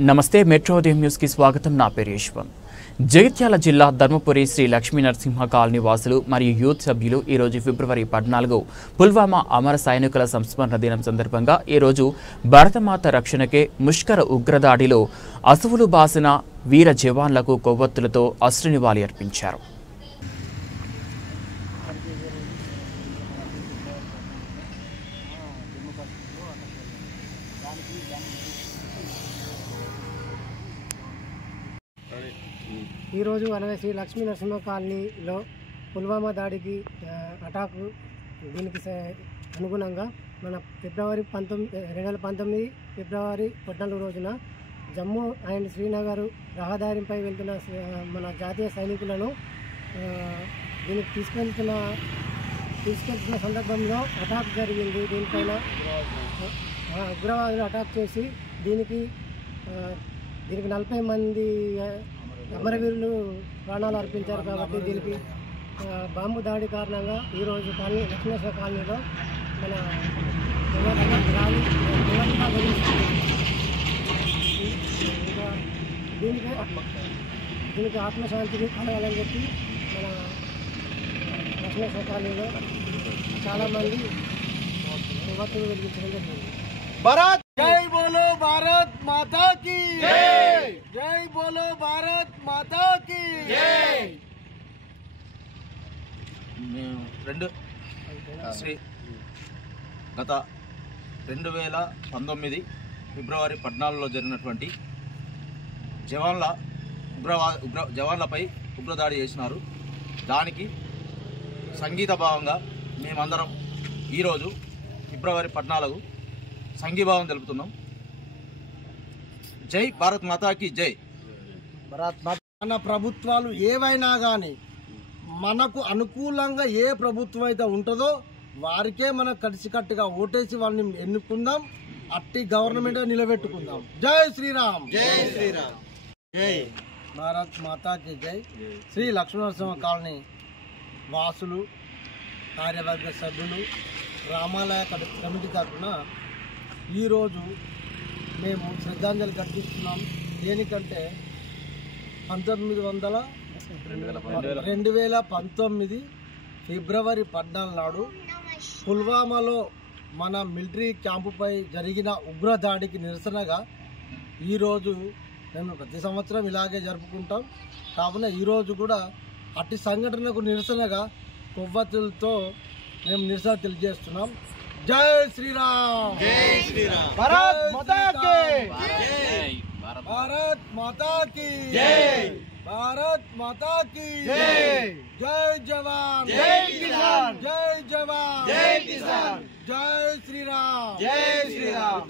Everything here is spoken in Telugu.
నమస్తే మెట్రోదయం న్యూస్ కి స్వాగతం. నా పేరు యశ్వంత్. జగిత్యాల జిల్లా ధర్మపురి శ్రీ లక్ష్మీ నరసింహ కాలనీ వాసులు మరియు యూత్ సభ్యులు ఈ రోజు ఫిబ్రవరి 14 పుల్వామా అమర సైనికుల సంస్మరణ దినం సందర్భంగా ఈ రోజు భారతమాత రక్షణకే ముష్కర ఉగ్రదాడిలో అసువులు బాసిన వీర జవాన్లకు కొవ్వొత్తులతో అశ్రునివాళి అర్పించారు. ఈరోజు అనగా శ్రీ లక్ష్మీ నరసింహ కాలనీలో పుల్వామా దాడికి అటాకు దీనికి అనుగుణంగా మన ఫిబ్రవరి 2019 ఫిబ్రవరి 14 రోజున జమ్మూ అండ్ శ్రీనగర్ రహదారిపై వెళ్తున్న మన జాతీయ సైనికులను దీనికి తీసుకెళ్తున్న సందర్భంలో అటాక్ జరిగింది. దీనిపైన ఉగ్రవాదులు అటాక్ చేసి దీనికి 40 మంది అమరవీరులు ప్రాణాలు అర్పించారు. కాబట్టి దీనికి బాంబు దాడి కారణంగా ఈరోజు లక్ష్మీనరసింహ కాలనీలో మన దీనికి ఆత్మశాంతిని కలగాలని చెప్పి మన లక్ష్మీనరసింహ కాలనీలో చాలామంది కొవ్వొత్తులు వెలిగించడం జరిగింది. भारत जय बोलो भारत माता की जय जय बोलो भारत माता की जय గత 2019 ఫిబ్రవరి 14లో జరిగినటువంటి జవాన్లపై ఉగ్రదాడి చేసినారు. దానికి సంగీత భావంగా మేమందరం ఈరోజు ఫిబ్రవరి 14 సంఘీభావం తెలుపుతున్నాం. జై భారత్ మాతాకి జై. మన ప్రభుత్వాలు ఏవైనా కానీ మనకు అనుకూలంగా ఏ ప్రభుత్వం అయితే ఉంటుందో వారికే మనం కలిసికట్టుగా ఓటేసి వాళ్ళని ఎన్నుకుందాం. అట్టి గవర్నమెంట్ నిలబెట్టుకుందాం. జై శ్రీరామ్. జై శ్రీరామ్. జై భారత్ మాతాకి జై. శ్రీ లక్ష్మీనరసింహ కాలనీ వాసులు, కార్యవర్గ సభ్యులు, రామాలయ కమిటీ తరఫున ఈరోజు మేము శ్రద్ధాంజలి ఘటిస్తున్నాం. దేనికంటే 2019 ఫిబ్రవరి 14 నాడు పుల్వామాలో మన మిలిటరీ క్యాంపుపై జరిగిన ఉగ్రదాడికి నిరసనగా ఈరోజు మేము ప్రతి సంవత్సరం ఇలాగే జరుపుకుంటాం. కావున ఈరోజు కూడా అట్టి సంఘటనకు నిరసనగా కొవ్వొత్తులతో మేము నిరసన తెలియజేస్తున్నాం. जय श्री राम. जय श्री राम. भारत माता की जय. भारत माता की जय. भारत माता की जय. जय जवान. जय किसान. जय जवान. जय किसान. जय श्री राम. जय श्री राम.